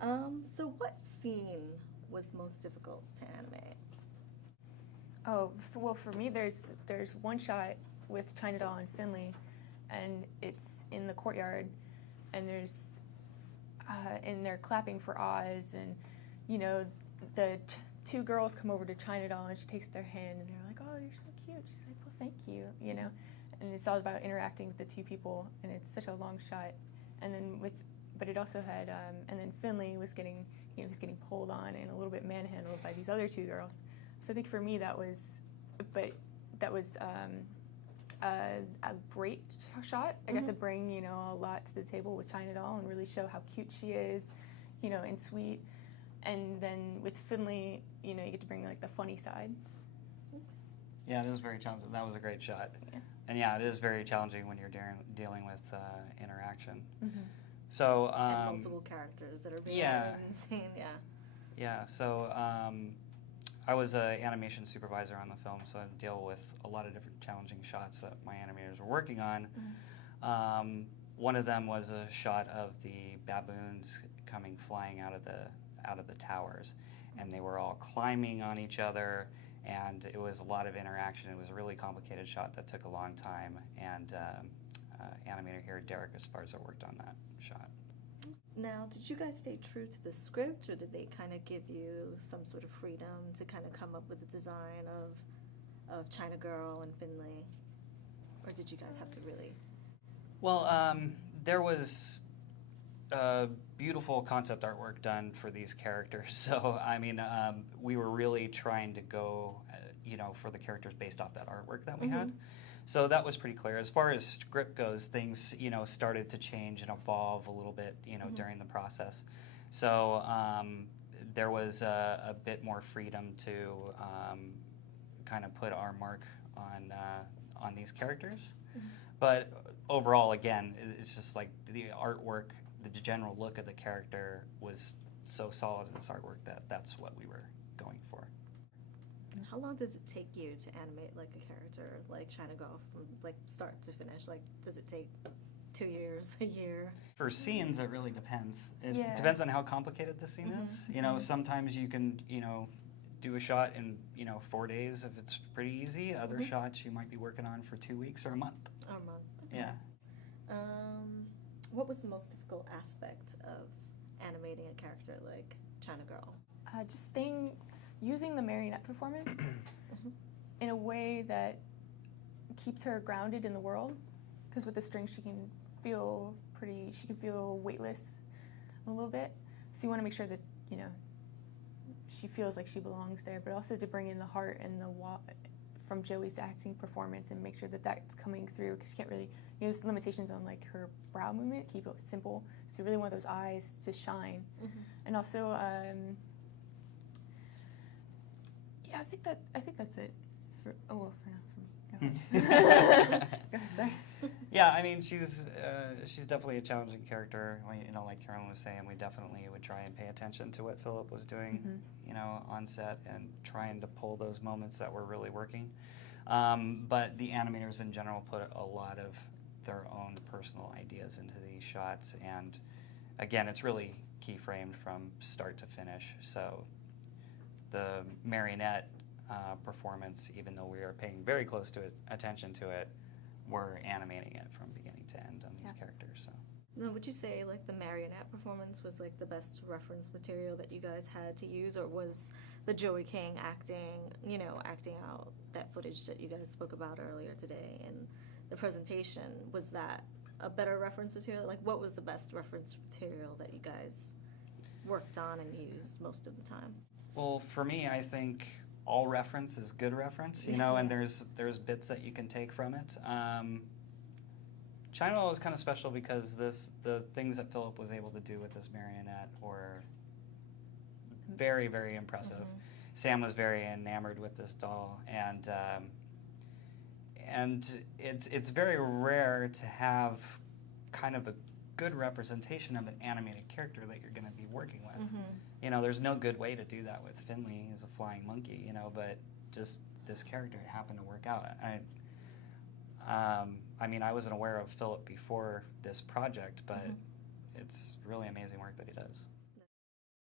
So what scene was most difficult to animate? Oh, well, for me, there's one shot with China Doll and Finley, and it's in the courtyard, and and they're clapping for Oz, and the two girls come over to China Doll, and she takes their hand, and they're like, "Oh, you're so cute." She's like, "Well, thank you," and it's all about interacting with the two people, and it's such a long shot, and then but it also had, and then Finley was getting, he's getting pulled on and a little bit manhandled by these other two girls. So I think for me that was a great shot. I got to bring a lot to the table with China Doll and really show how cute she is, and sweet. And then with Finley, you get to bring like the funny side. Yeah, it is very challenging. That was a great shot. Yeah. And yeah, it is very challenging when you're dealing with interaction. Mm-hmm. So And multiple characters that are being insane. Yeah. Yeah. So I was an animation supervisor on the film, so I deal with a lot of different challenging shots that my animators were working on. Mm-hmm. One of them was a shot of the baboons coming flying out of the towers, and they were all climbing on each other, and it was a lot of interaction. It was a really complicated shot that took a long time, and animator here, Derek Esparza, worked on that shot. Now, did you guys stay true to the script, or did they kind of give you some sort of freedom to kind of come up with a design of China Girl and Finley? Or did you guys have to really? Well, there was beautiful concept artwork done for these characters. So, I mean, we were really trying to go, for the characters based off that artwork that we had. So that was pretty clear. As far as script goes, things, started to change and evolve a little bit, during the process. So there was a bit more freedom to kind of put our mark on these characters. But overall, again, it's just like the artwork, the general look of the character was so solid in this artwork that that's what we were going for. How long does it take you to animate like a character like China Girl from like start to finish? Like, does it take 2 years, a year? For scenes, it really depends. It Yeah. depends on how complicated the scene is. Sometimes you can, do a shot in, 4 days if it's pretty easy. Other shots you might be working on for 2 weeks or a month. Or a month. Okay. Yeah. What was the most difficult aspect of animating a character like China Girl? Just using the marionette performance in a way that keeps her grounded in the world, because with the string she can feel weightless a little bit. So you want to make sure that she feels like she belongs there, but also to bring in the heart and from Joey's acting performance and make sure that that's coming through, because you can't really, there's limitations on like her brow movement, keep it simple. So you really want those eyes to shine. And also, yeah, I think that's it. For now, for me. Go ahead. Go ahead, sorry. Yeah, I mean, she's definitely a challenging character. Like Carolyn was saying, we definitely would try and pay attention to what Philip was doing, on set, and trying to pull those moments that were really working. But the animators in general put a lot of their own personal ideas into these shots, and again, it's really keyframed from start to finish. So the marionette performance, even though we are paying very close attention to it, we're animating it from beginning to end on these characters. So. Now, would you say like the marionette performance was like the best reference material that you guys had to use, or was the Joey King acting out that footage that you guys spoke about earlier today in the presentation, was that a better reference material? Like, what was the best reference material that you guys worked on and used most of the time? Well, for me, I think all reference is good reference, and there's bits that you can take from it. China Doll was kind of special because the things that Philip was able to do with this marionette were very, very impressive. Sam was very enamored with this doll, and it's very rare to have kind of a good representation of an animated character that you're going to be working with. There's no good way to do that with Finley as a flying monkey, but just this character happened to work out. I mean, I wasn't aware of Philip before this project, but it's really amazing work that he does.